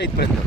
इथपर्यंत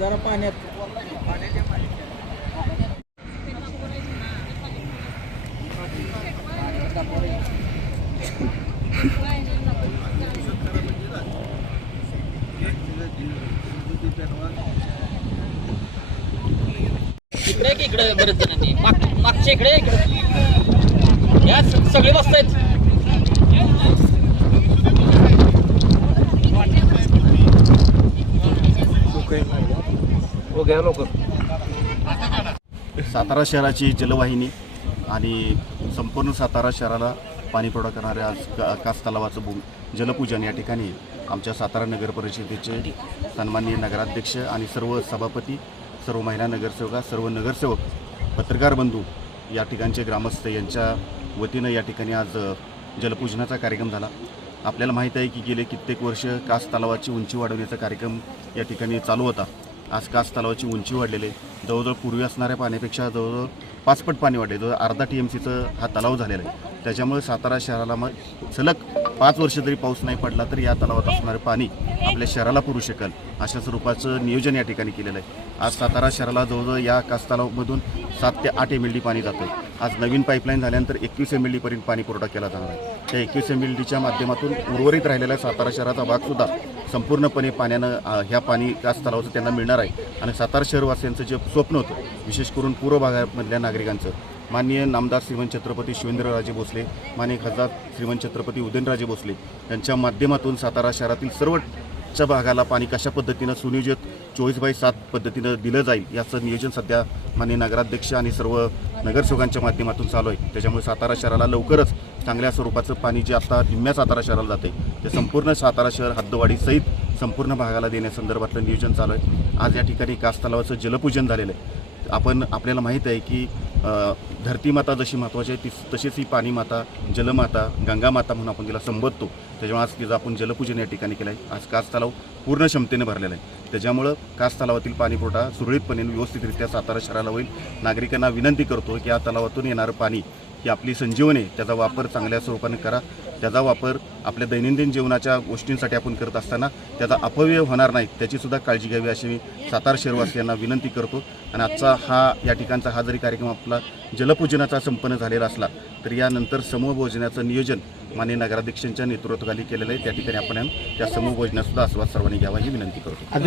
जरा पाण्यात इकडे बरेच जणांनी मागच्या इकडे या सगळे बसतायत. सातारा शहराची जलवाहिनी आणि संपूर्ण सातारा शहराला पाणीपुरवठा करणाऱ्या आज कास तलावाचं जलपूजन या ठिकाणी आमच्या सातारा नगर परिषदेचे सन्माननीय नगराध्यक्ष आणि सर्व सभापती, सर्व महिला नगरसेवका, सर्व नगरसेवक, पत्रकार बंधू, या ठिकाणचे ग्रामस्थ यांच्या वतीनं या ठिकाणी आज जलपूजनाचा कार्यक्रम झाला. आपल्याला माहीत आहे की गेले कित्येक वर्ष कास तलावाची उंची वाढवण्याचा कार्यक्रम या ठिकाणी चालू होता. आज कास तलावाची उंची वाढलेली आहे. जवळजवळ पूर्वी असणाऱ्या पाण्यापेक्षा जवळजवळ 5 पट पाणी वाढले. जवळ अर्धा TMCचं हा तलाव झालेला आहे. त्याच्यामुळे सातारा शहराला मग सलग 5 वर्ष जरी पाऊस नाही पडला तरी या तलावात असणारं पाणी आपल्या शहराला पुरू शकेल अशा स्वरूपाचं नियोजन या ठिकाणी केलेलं आहे. आज सातारा शहराला जवळजवळ या कास तलावामधून 7 ते 8 MLD पाणी जातं आहे. आज नवीन पाईपलाईन झाल्यानंतर 21 MLD पर्यंत पाणी पुरवठा केला जाणार आहे. त्या 21 MLDच्या माध्यमातून उर्वरित राहिलेला सातारा शहराचा भागसुद्धा संपूर्णपणे पाण्यानं ह्या पाणी कास तलावाचं त्यांना मिळणार आहे. आणि सातारा शहरवासियांचं जे स्वप्न होतं, विशेष करून पूर्व भागामधल्या नागरिकांचं, माननीय नामदार श्रीमंत छत्रपती शिवेंद्रराजे भोसले, माननीय खासदार श्रीमंत छत्रपती उदयनराजे भोसले यांच्या माध्यमातून सातारा शहरातील सर्वच्या भागाला पाणी कशा पद्धतीनं सुनियोजित 24/7 पद्धतीनं दिलं जाईल याचं नियोजन सध्या माननीय नगराध्यक्ष आणि सर्व नगरसेवकांच्या माध्यमातून चालू आहे. त्याच्यामुळे सातारा शहराला लवकरच चांगल्या स्वरूपाचं पाणी जे आता निम्म्या सातारा शहराला जाते ते संपूर्ण सातारा शहर हद्दवाढीसहित संपूर्ण भागाला देण्यासंदर्भातलं नियोजन चालू आहे. आज या ठिकाणी कास तलावाचं जलपूजन झालेलं आहे. आपल्याला माहीत आहे की धरतीमाता जशी महत्त्वाची आहे तशीच ही पाणीमाता, जलमाता, गंगामाता म्हणून आपण तिला संबोधतो. त्याच्यामुळे आज तिचं आपण जलपूजन या ठिकाणी केलं आहे. आज कास तलाव पूर्ण क्षमतेने भरलेला आहे. त्याच्यामुळं कास तलावातील पाणीपुरवठा सुरळीतपणे व्यवस्थितरित्या सातारा शहराला होईल. नागरिकांना विनंती करतो की या तलावातून येणारं पाणी ही आपली संजीवनी, त्याचा वापर चांगल्या स्वरूपाने करा. त्याचा वापर आपल्या दैनंदिन जीवनाच्या गोष्टींसाठी आपण करत असताना त्याचा अपव्यय होणार नाही त्याचीसुद्धा काळजी घ्यावी अशी मी सातारा शहरवासियांना विनंती करतो. आणि आजचा या ठिकाणचा हा जरी कार्यक्रम आपला जलपूजनाचा संपन्न झालेला असला तरी यानंतर समूहभोजनाचं नियोजन माननीय नगराध्यक्षांच्या नेतृत्वाखाली केलेलं आहे. त्या ठिकाणी आपण त्या समूहभोजनासुद्धा आस्वाद सर्वांनी घ्यावा ही विनंती करतो.